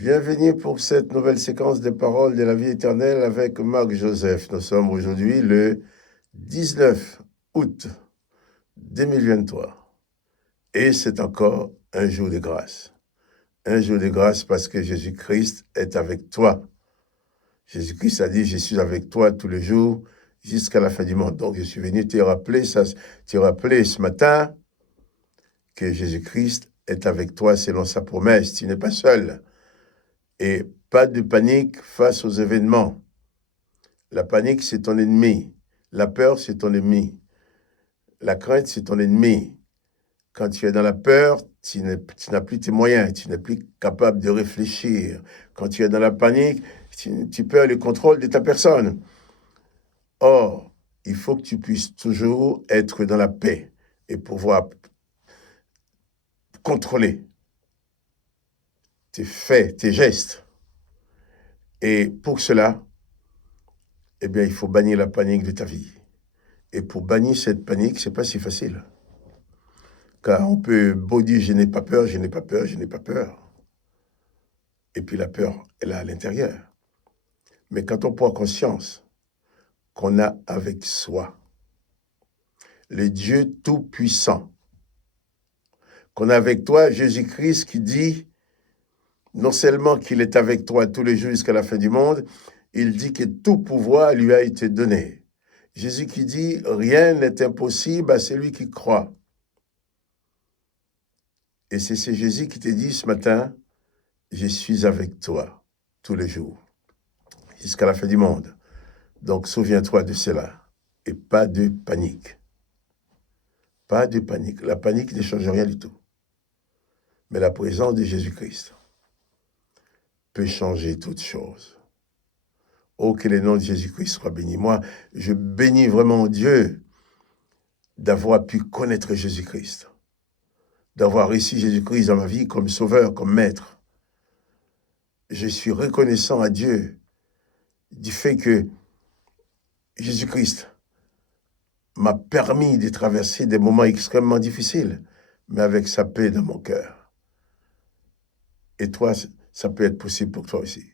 Bienvenue pour cette nouvelle séquence des paroles de la vie éternelle avec Marc Joseph. Nous sommes aujourd'hui le 19 août 2023 et c'est encore un jour de grâce. Un jour de grâce parce que Jésus-Christ est avec toi. Jésus-Christ a dit, je suis avec toi tous les jours jusqu'à la fin du monde. Donc je suis venu te rappeler ce matin que Jésus-Christ est avec toi selon sa promesse. Tu n'es pas seul. Et pas de panique face aux événements. La panique, c'est ton ennemi. La peur, c'est ton ennemi. La crainte, c'est ton ennemi. Quand tu es dans la peur, tu n'as plus tes moyens, tu n'es plus capable de réfléchir. Quand tu es dans la panique, tu perds le contrôle de ta personne. Or, il faut que tu puisses toujours être dans la paix et pouvoir contrôler tes faits, tes gestes. Et pour cela, eh bien, il faut bannir la panique de ta vie. Et pour bannir cette panique, c'est pas si facile. Car on peut beau dire, je n'ai pas peur, je n'ai pas peur, je n'ai pas peur. Et puis la peur, elle est à l'intérieur. Mais quand on prend conscience qu'on a avec soi le Dieu Tout-Puissant, qu'on a avec toi Jésus-Christ qui dit, non seulement qu'il est avec toi tous les jours jusqu'à la fin du monde, il dit que tout pouvoir lui a été donné. Jésus qui dit, rien n'est impossible à celui qui croit. Et c'est Jésus qui te dit ce matin, je suis avec toi tous les jours, jusqu'à la fin du monde. Donc souviens-toi de cela. Et pas de panique. Pas de panique. La panique ne change rien du tout. Mais la présence de Jésus-Christ peut changer toutes choses. Oh, que le nom de Jésus-Christ soit béni. Moi, je bénis vraiment Dieu d'avoir pu connaître Jésus-Christ, d'avoir reçu Jésus-Christ dans ma vie comme sauveur, comme maître. Je suis reconnaissant à Dieu du fait que Jésus-Christ m'a permis de traverser des moments extrêmement difficiles, mais avec sa paix dans mon cœur. Et toi, ça peut être possible pour toi aussi.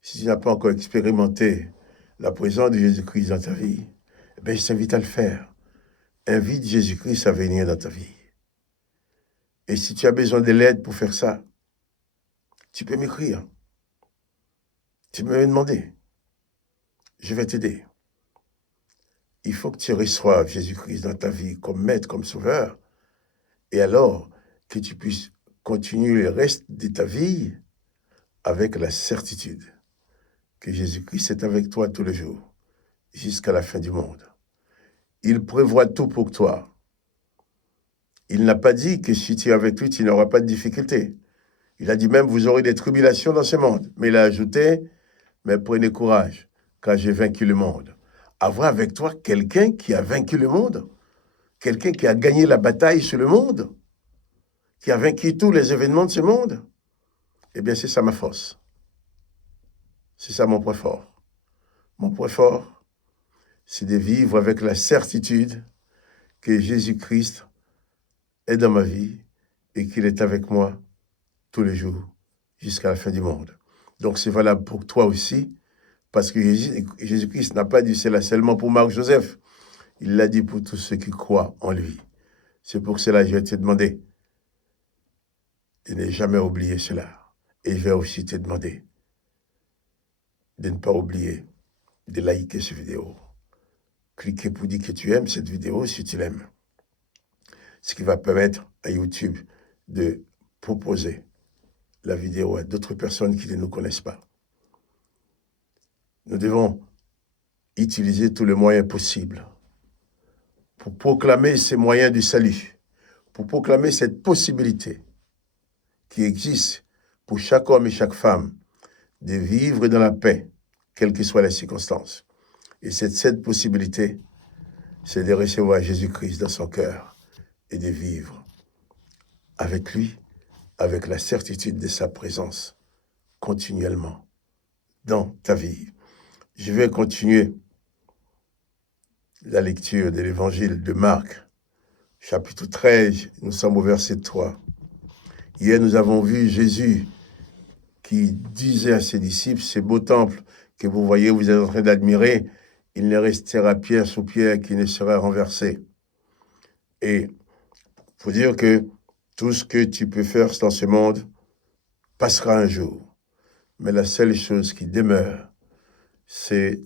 Si tu n'as pas encore expérimenté la présence de Jésus-Christ dans ta vie, eh bien, je t'invite à le faire. Invite Jésus-Christ à venir dans ta vie. Et si tu as besoin de l'aide pour faire ça, tu peux m'écrire. Tu peux me demander. Je vais t'aider. Il faut que tu reçoives Jésus-Christ dans ta vie comme maître, comme sauveur. Et alors que tu puisses continuer le reste de ta vie avec la certitude que Jésus-Christ est avec toi tous les jours, jusqu'à la fin du monde. Il prévoit tout pour toi. Il n'a pas dit que si tu es avec lui, tu n'auras pas de difficultés. Il a dit même, vous aurez des tribulations dans ce monde. Mais il a ajouté, mais prenez courage, car j'ai vaincu le monde. Avoir avec toi quelqu'un qui a vaincu le monde, quelqu'un qui a gagné la bataille sur le monde, qui a vaincu tous les événements de ce monde, eh bien, c'est ça ma force. C'est ça mon point fort. Mon point fort, c'est de vivre avec la certitude que Jésus-Christ est dans ma vie et qu'il est avec moi tous les jours jusqu'à la fin du monde. Donc, c'est valable pour toi aussi, parce que Jésus-Christ n'a pas dit cela seulement pour Marc Joseph. Il l'a dit pour tous ceux qui croient en lui. C'est pour cela que je vais te demander de ne jamais oublier cela. Et je vais aussi te demander de ne pas oublier de liker cette vidéo. Cliquez pour dire que tu aimes cette vidéo si tu l'aimes. Ce qui va permettre à YouTube de proposer la vidéo à d'autres personnes qui ne nous connaissent pas. Nous devons utiliser tous les moyens possibles pour proclamer ces moyens du salut, pour proclamer cette possibilité qui existe pour chaque homme et chaque femme de vivre dans la paix, quelles que soient les circonstances. Et cette possibilité, c'est de recevoir Jésus-Christ dans son cœur et de vivre avec lui, avec la certitude de sa présence continuellement dans ta vie. Je vais continuer la lecture de l'évangile de Marc, chapitre 13, nous sommes au verset 3. Hier, nous avons vu Jésus qui disait à ses disciples, ces beaux temples que vous voyez, vous êtes en train d'admirer, il ne restera pierre sous pierre qui ne sera renversé. Et il faut dire que tout ce que tu peux faire dans ce monde passera un jour. Mais la seule chose qui demeure, c'est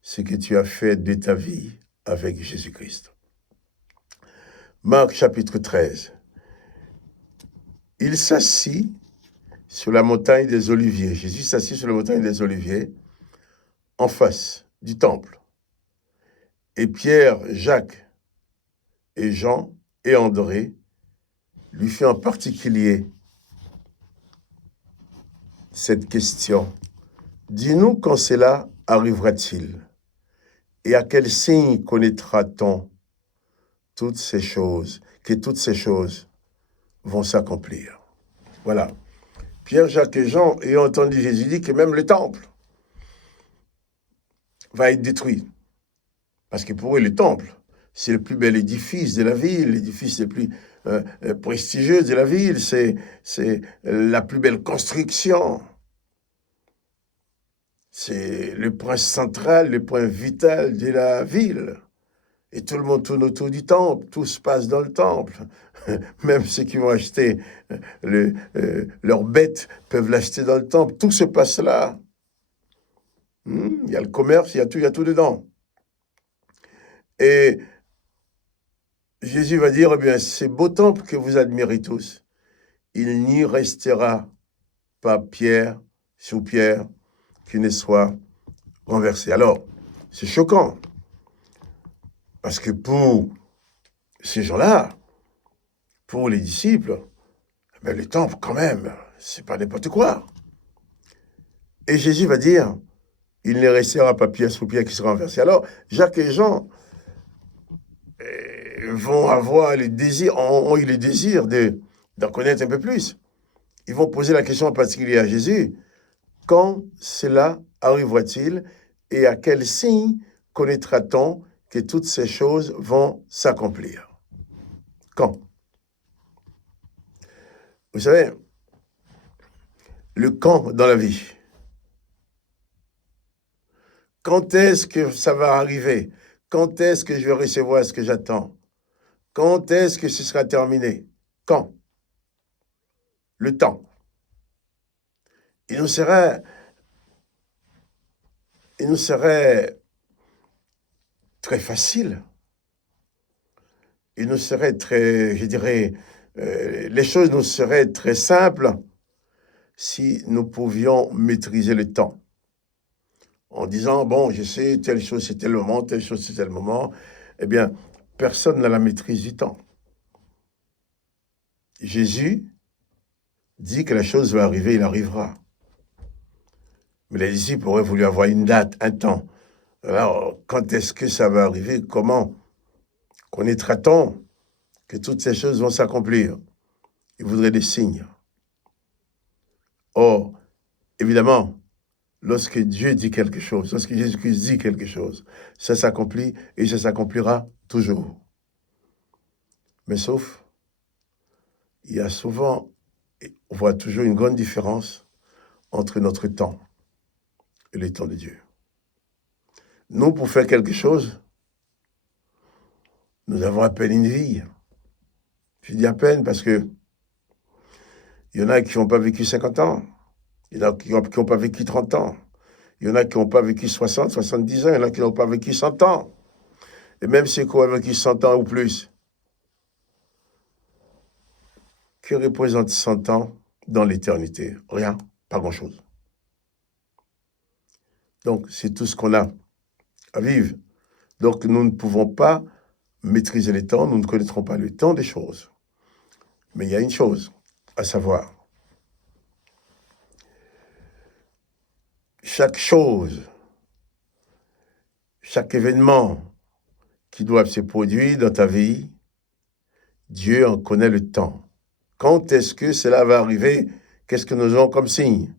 ce que tu as fait de ta vie avec Jésus-Christ. Marc chapitre 13. Il s'assit sur la montagne des Oliviers. Jésus s'assit sur la montagne des Oliviers, en face du temple. Et Pierre, Jacques et Jean et André lui fait en particulier cette question. Dis-nous quand cela arrivera-t-il? Et à quel signe connaîtra-t-on que toutes ces choses vont s'accomplir? Voilà. Pierre, Jacques et Jean ayant entendu Jésus dire que même le temple va être détruit. Parce que pour eux, le temple, c'est le plus bel édifice de la ville, l'édifice le plus prestigieux de la ville, c'est la plus belle construction. C'est le point central, le point vital de la ville. Et tout le monde tourne autour du temple, tout se passe dans le temple. Même ceux qui vont acheter leurs bêtes peuvent l'acheter dans le temple. Tout se passe là. Il y a le commerce, il y a tout dedans. Et Jésus va dire, eh bien, ces beaux temples que vous admirez tous, il n'y restera pas pierre sur pierre qui ne soit renversé. Alors, c'est choquant. Parce que pour ces gens-là, pour les disciples, ben le temple, quand même, c'est pas n'importe quoi. Et Jésus va dire, il ne restera pas pierre sur pierre qui sera renversé. Alors, Jacques et Jean vont avoir le désir, ont eu le désir d'en connaître un peu plus. Ils vont poser la question en particulier à Jésus, quand cela arrivera-t-il et à quel signe connaîtra-t-on que toutes ces choses vont s'accomplir? Quand? Vous savez, le quand dans la vie. Quand est-ce que ça va arriver? Quand est-ce que je vais recevoir ce que j'attends? Quand est-ce que ce sera terminé? Quand? Le temps. Il nous serait très facile. Il nous serait très, je dirais, les choses nous seraient très simples si nous pouvions maîtriser le temps. En disant, bon, je sais, telle chose c'est tel moment, telle chose c'est tel moment. Eh bien, personne n'a la maîtrise du temps. Jésus dit que la chose va arriver, il arrivera. Mais les disciples auraient voulu avoir une date, un temps. Alors, quand est-ce que ça va arriver? Comment connaîtra-t-on que toutes ces choses vont s'accomplir? Ils voudraient des signes. Or, évidemment, lorsque Dieu dit quelque chose, lorsque Jésus-Christ dit quelque chose, ça s'accomplit et ça s'accomplira toujours. Mais sauf, il y a souvent, on voit toujours une grande différence entre notre temps et le temps de Dieu. Nous, pour faire quelque chose, nous avons à peine une vie. Je dis à peine parce que il y en a qui n'ont pas vécu 50 ans. Il y en a qui n'ont pas vécu 30 ans. Il y en a qui n'ont pas vécu 60, 70 ans. Il y en a qui n'ont pas vécu 100 ans. Et même ceux qui ont vécu 100 ans ou plus. Que représente 100 ans dans l'éternité? Rien, pas grand-chose. Donc, c'est tout ce qu'on a à vivre. Donc, nous ne pouvons pas maîtriser les temps, nous ne connaîtrons pas le temps des choses. Mais il y a une chose à savoir. Chaque chose, chaque événement qui doit se produire dans ta vie, Dieu en connaît le temps. Quand est-ce que cela va arriver? Qu'est-ce que nous avons comme signe?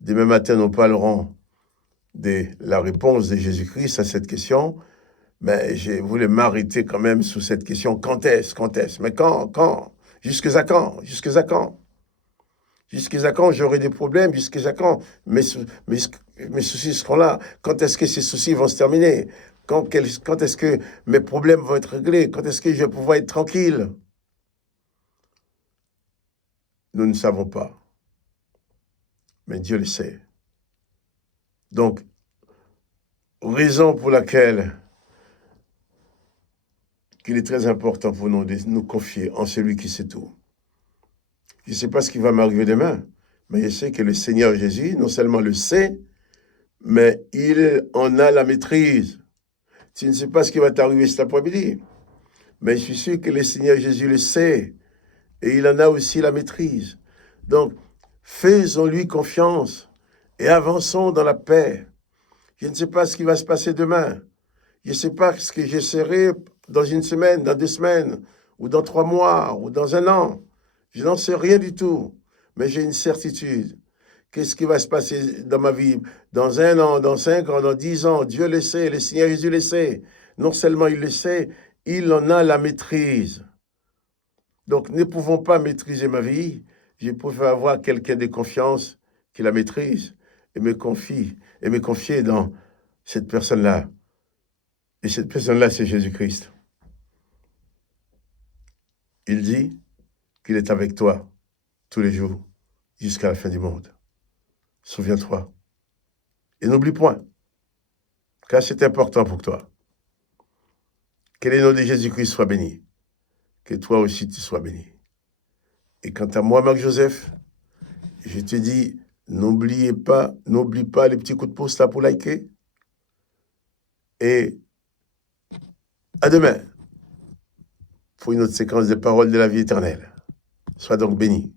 Demain matin, nous parlerons de la réponse de Jésus-Christ à cette question, mais je voulais m'arrêter quand même sous cette question. Quand est-ce? Mais quand? Jusqu'à quand? Jusqu'à quand j'aurai des problèmes? Jusqu'à quand mes soucis seront là? Quand est-ce que ces soucis vont se terminer? Quand est-ce que mes problèmes vont être réglés? Quand est-ce que je vais pouvoir être tranquille? Nous ne savons pas, mais Dieu le sait. Donc, raison pour laquelle il est très important pour nous de nous confier en celui qui sait tout. Je ne sais pas ce qui va m'arriver demain, mais je sais que le Seigneur Jésus, non seulement le sait, mais il en a la maîtrise. Tu ne sais pas ce qui va t'arriver cet après-midi, mais je suis sûr que le Seigneur Jésus le sait, et il en a aussi la maîtrise. Donc, faisons-lui confiance et avançons dans la paix. Je ne sais pas ce qui va se passer demain. Je ne sais pas ce que je serai dans une semaine, dans 2 semaines, ou dans 3 mois, ou dans 1 an. Je n'en sais rien du tout, mais j'ai une certitude. Qu'est-ce qui va se passer dans ma vie dans 1 an, dans 5 ans, dans 10 ans? Dieu le sait, le Seigneur Jésus le sait. Non seulement il le sait, il en a la maîtrise. Donc, ne pouvons pas maîtriser ma vie. Je préfère avoir quelqu'un de confiance qui la maîtrise et me confier dans cette personne-là. Et cette personne-là, c'est Jésus-Christ. Il dit qu'il est avec toi tous les jours jusqu'à la fin du monde. Souviens-toi. Et n'oublie point, car c'est important pour toi. Que le nom de Jésus-Christ soit béni. Que toi aussi tu sois béni. Et quant à moi, Marc-Joseph, je te dis, n'oublie pas les petits coups de pouce là pour liker. Et à demain pour une autre séquence de paroles de la vie éternelle. Sois donc béni.